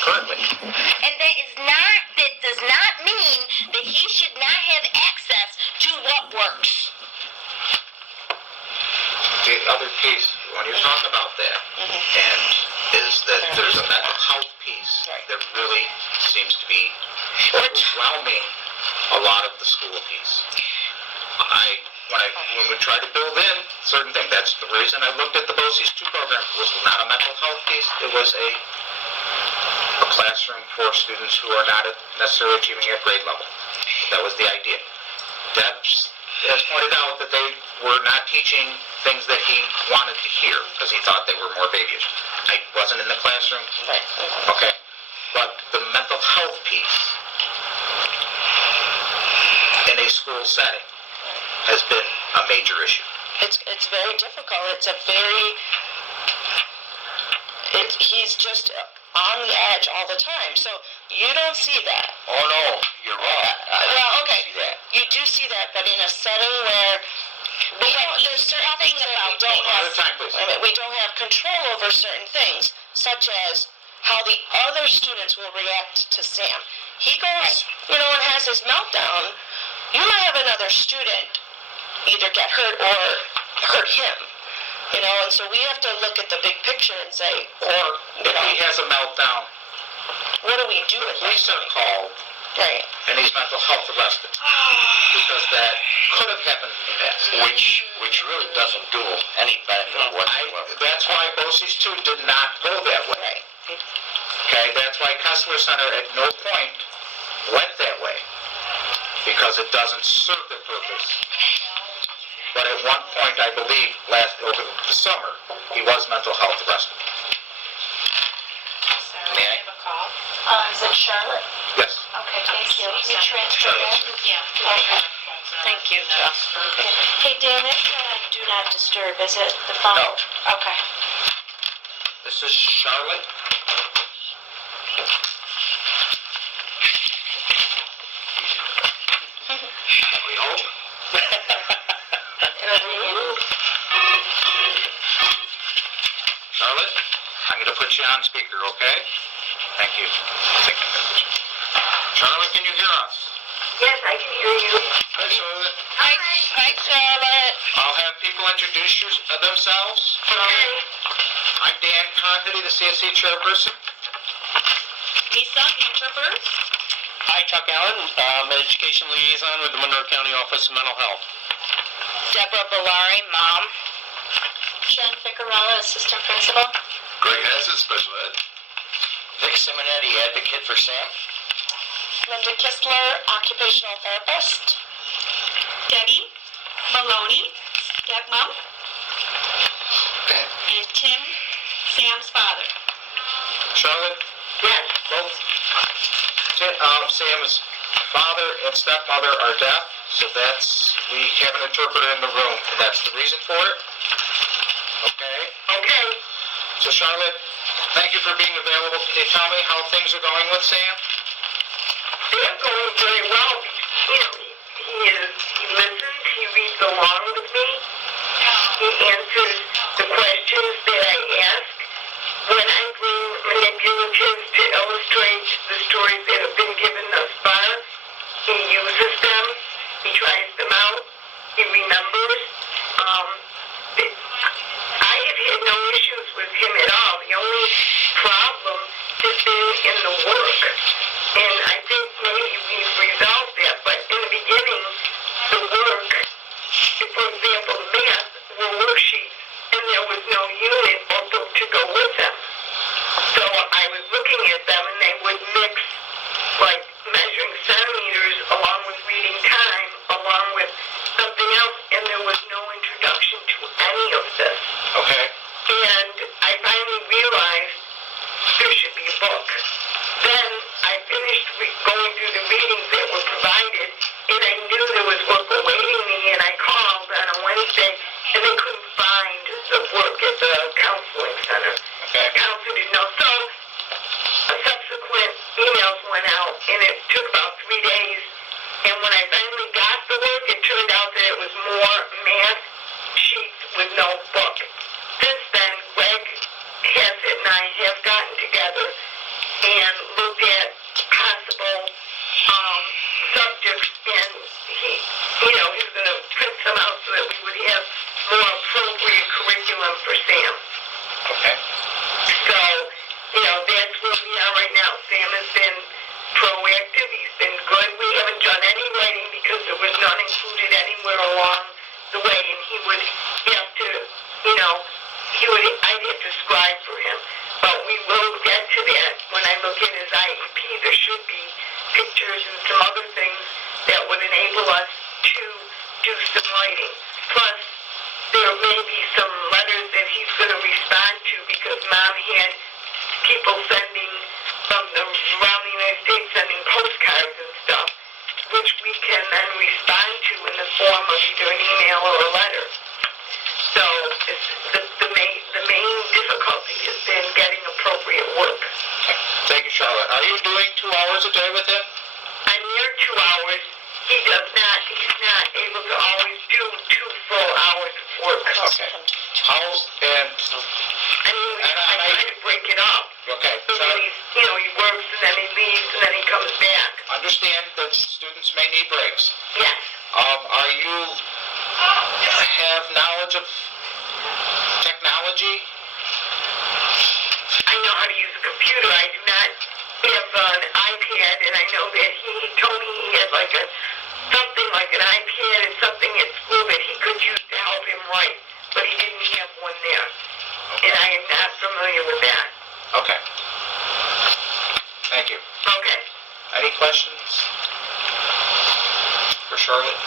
Currently. And that does not mean that he should not have access to what works. The other piece, when you talk about that, and is that there's a mental health piece that really seems to be overwhelming a lot of the school piece. When we try to build in certain things, that's the reason I looked at the BOCES 2 program. It was not a mental health piece. It was a classroom for students who are not necessarily achieving at grade level. That was the idea. Deb has pointed out that they were not teaching things that he wanted to hear because he thought they were more babyish. I wasn't in the classroom. Right. Okay. But the mental health piece in a school setting has been a major issue. It's very difficult. He's just on the edge all the time. So you don't see that. Oh no, you're wrong. Well, okay. See that. You do see that, but in a setting where there's certain things that we don't have control over certain things, such as how the other students will react to Sam. He goes, and has his meltdown. You might have another student either get hurt or hurt him. And so we have to look at the big picture and say, or if he has a meltdown, what do we do the with police are called, right? And he's mental health arrested because that could have happened in the past. Which really doesn't do any benefit whatsoever. That's why BOCES 2 did not go that way. Right. Okay, that's why Kessler Center at no point went that way because it doesn't serve the purpose. But at one point, I believe, over the summer, he was mental health arrested. May I? have a call. Is it Charlotte? Yes. Okay, thank you. You transfer Charlotte. in? Yeah. Okay. Thank you. Hey, Dan, it's do not disturb, is it? The phone? No. Okay. This is Charlotte. We hope. Charlotte, I'm going to put you on speaker, okay? Thank you. Charlotte, can you hear us? Yes, I can hear you. Hi, Charlotte. Hi, Charlotte. I'll have people introduce themselves. Okay. I'm Dan Conhady, the CSE chairperson. Lisa, interpreter? Hi, Chuck Allen, Education Liaison with the Monroe County Office of Mental Health. Deborah Bellari, mom. Jen Ficarella, assistant principal. Greg Hassett, special ed. Vic Simonetti, advocate for Sam. Linda Kistler, occupational therapist. Debbie Maloney, stepmom. And Tim, Sam's father. Charlotte? Yes. Both Sam's father and stepmother are deaf, so we have an interpreter in the room, and that's the reason for it. Okay? Okay. So Charlotte, thank you for being available. Can you tell me how things are going with Sam? They're going very well. He listens, he reads along with me, he answers the questions that I ask. When I bring manipulatives to illustrate the stories that have been given thus far, he uses them, he tries them out, he remembers. I have had no issues with him at all. The only problem has been in the work. And I think maybe we've resolved that, but in the beginning, the work, for example, math, were worksheets, and there was no unit or book to go with them. So I was looking at them, and they would mix, like, measuring centimeters along with reading time, along with something else, and there was no introduction to any of this. Okay. And I finally realized there should be a book. Then I finished going through the readings that were provided, and I knew there was work awaiting me, and I called on a Wednesday, and they couldn't find the work at the counseling center. Okay. The counselor didn't know. So subsequent emails went out, and it took about 3 days. And when I finally got the work, it turned out that it was more math sheets with no book. Since then, together and looked at possible subjects, and he was going to print some out so that we would have more appropriate curriculum for Sam. Okay. So, that's where we are right now. Sam has been proactive. He's been good. We haven't done any writing because there was none included anywhere along the way, and he would have to, I'd have to scribe for him. But we will get to that. When I look at his IEP, there should be pictures and some other things that would enable us to do some writing. Plus, there may be some letters that he's going to respond to because Mom had people sending from around the United States sending postcards and stuff, which we can then respond to in the form of either an email or a letter. So the main difficulty has been getting appropriate work. Thank you, Charlotte. Are you doing 2 hours a day with him? I'm near 2 hours. He's not able to always do 2 full hours of work. Okay. I try to break it up. Okay. So that he works and then he leaves and then he comes back. Understand that students may need breaks. Yes. Are you have knowledge of technology? I know how to use a computer. I do not have an iPad, and I know that he told me he had something like an iPad and something at school that he could use to help him write, but he didn't have one there. And I am not familiar with that. Okay. Thank you. Okay. Any questions for Charlotte?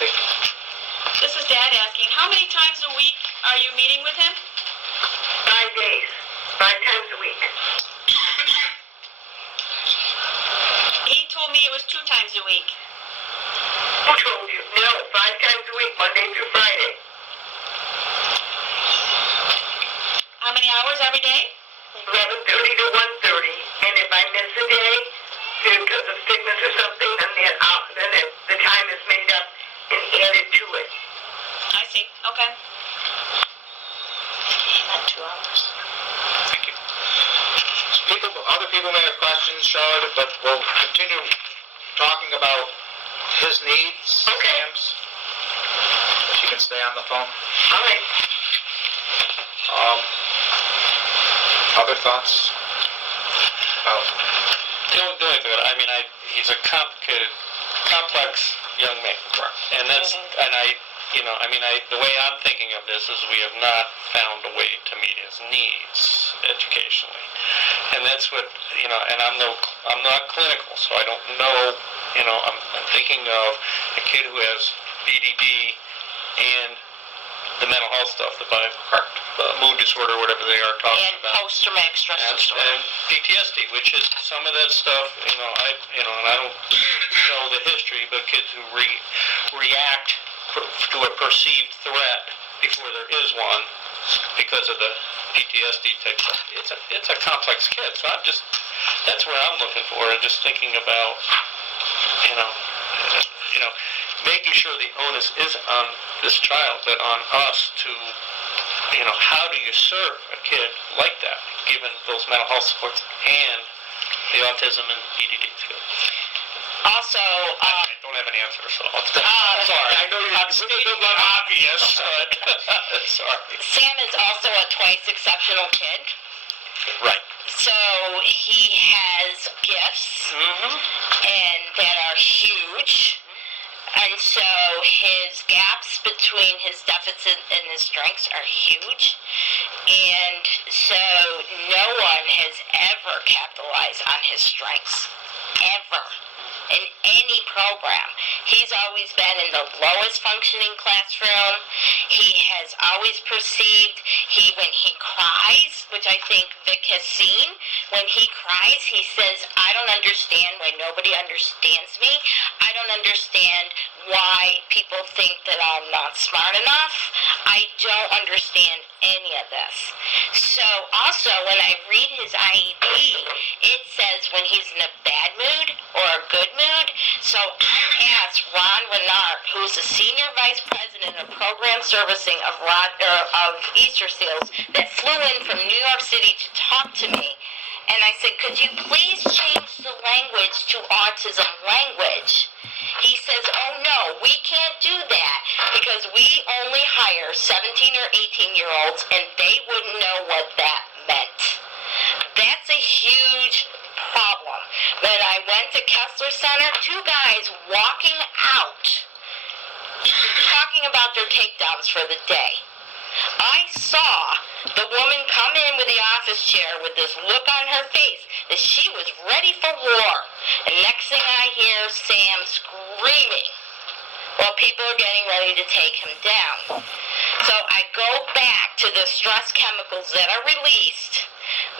Thank you. This is Dad asking, how many times a week are you meeting with him? 5 days. 5 times a week. He told me it was 2 times a week. Who told you? No, 5 times a week, Monday through Friday. How many hours every day? 11:30 to 1:30, and if I miss a day because of sickness or something, then the time is made up and added to it. I see. Okay. Not 2 hours. Thank you. Other people may have questions, Charlotte, but we'll continue talking about his needs. Okay. Sam's. She can stay on the phone. All right. Other thoughts? The only thing, he's a complex young man. Correct. And that's, the way I'm thinking of this is we have not found a way to meet his needs educationally. And that's what, and I'm not clinical, so I don't know, I'm thinking of a kid who has BDD and the mental health stuff, the mood disorder, whatever they are talking And about. post-traumatic stress disorder. And PTSD, which is some of that stuff, and I don't know the history, but kids who react to a perceived threat before there is one because of the PTSD type stuff. It's a complex kid, so that's where I'm looking for, and just thinking about, making sure the onus is on this child, but on us to, how do you serve a kid like that, given those mental health supports and the autism and EDD skills? Also, I don't have an answer, so I'm sorry. I know you're stating the obvious, but sorry. Sam is also a twice exceptional kid. Right. So he has gifts, and that are huge. And so his gaps between his deficits and his strengths are huge. And so no one has ever capitalized on his strengths. Ever. In any program. He's always been in the lowest functioning classroom. He has always perceived, when he cries, which I think Vic has seen, when he cries, he says, I don't understand why nobody understands me. I don't understand why people think that I'm not smart enough. I don't understand any of this. So also, when I read his IEP, it says when he's in a bad mood or a good mood. So I asked Ron Renard, who's the Senior Vice President of Program Servicing of Easter Seals, that flew in from New York City to talk to me. And I said, could you please change the language to autism language? He says, oh no, we can't do that because we only hire 17 or 18-year-olds and they wouldn't know what that meant. That's a huge problem. When I went to Kessler Center, 2 guys walking out talking about their takedowns for the day. I saw the woman come in with the office chair with this look on her face that she was ready for war. And next thing I hear, Sam screaming while people are getting ready to take him down. So I go back to the stress chemicals that are released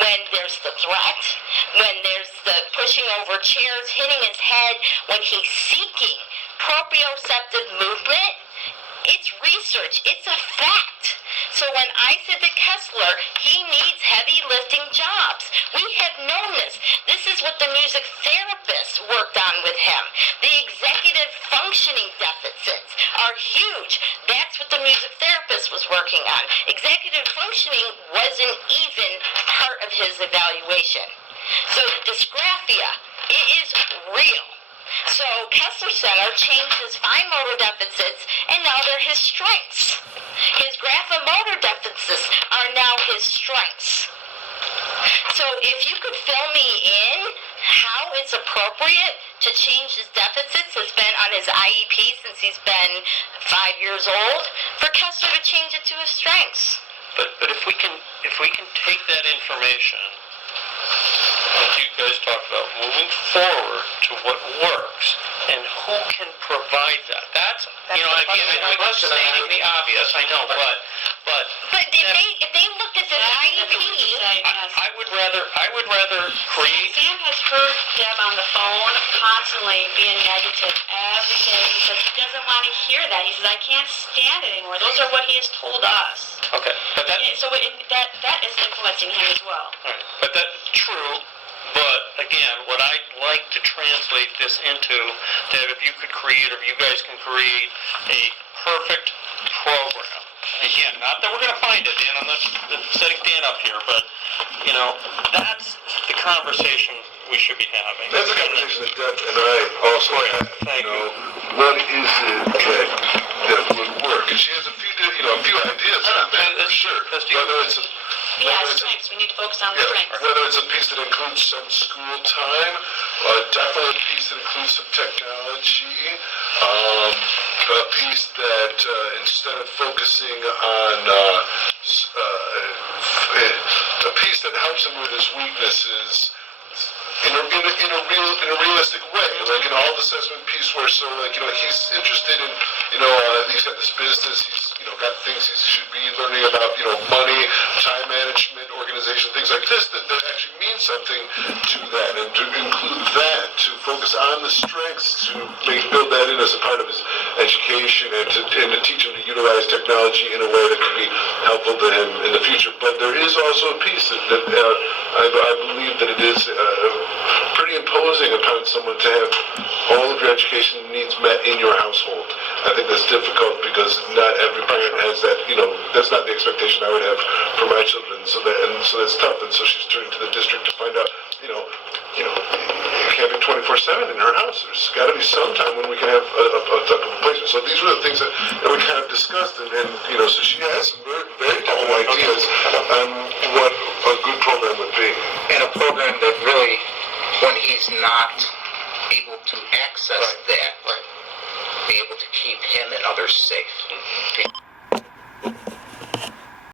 when there's the threat, when there's the pushing over chairs, hitting his head, when he's seeking proprioceptive movement. It's research. It's a fact. So when I said to Kessler, he needs heavy lifting jobs. We have known this. This is what the music therapists worked on with him. The executive functioning deficits are huge. That's what the music therapist was working on. Executive functioning wasn't even part of his evaluation. So the dysgraphia, it is real. So Kessler Center changed his fine motor deficits, and now they're his strengths. His graphomotor deficits are now his strengths. So if you could fill me in how it's appropriate to change his deficits, it's been on his IEP since he's been 5 years old, for Kessler to change it to his strengths. But if we can take that information, like you guys talked about, moving forward to what works, and who can provide that? That's again, I know stating the obvious, I know, but if they looked at this IEP, I would rather create. Sam has heard Deb on the phone constantly being negative every day. He says he doesn't want to hear that. He says, I can't stand it anymore. Those are what he has told us. Okay, but that is influencing him as well. right, but that's true. But again, what I'd like to translate this into, Deb, if you could create, or if you guys can create a perfect program. Again, not that we're going to find it, Dan. I'm not setting Dan up here, but that's the conversation we should be having. That's a conversation that Deb and I also had. Thank you. What is it that would work? And she has a few ideas on that, for sure. Strengths. We need to focus on the strengths. Whether it's a piece that includes some school time, definitely a piece that includes some technology, a piece that instead of focusing on a piece that helps him with his weaknesses in a realistic way, like an all assessment piece where he's interested in he's got this business, he's got things he should be learning about money, time management, organization, things like this that actually mean something to that, and to include that, to focus on the strengths, to build that in as a part of his education, and to teach him to utilize technology in a way that can be helpful to him in the future. But there is also a piece that I believe that it is pretty imposing upon someone to have all of your education needs met in your household. I think that's difficult because not every parent has that. That's not the expectation I would have for my children. So that's tough. And so she's turning to the district to find out. It can't be 24/7 in her house. There's got to be some time when we can have a type of replacement. So these were the things that we kind of discussed, and so she has some very, very different ideas on what a good program would be. And a program that really, when he's not able to access that, be able to keep him and others safe.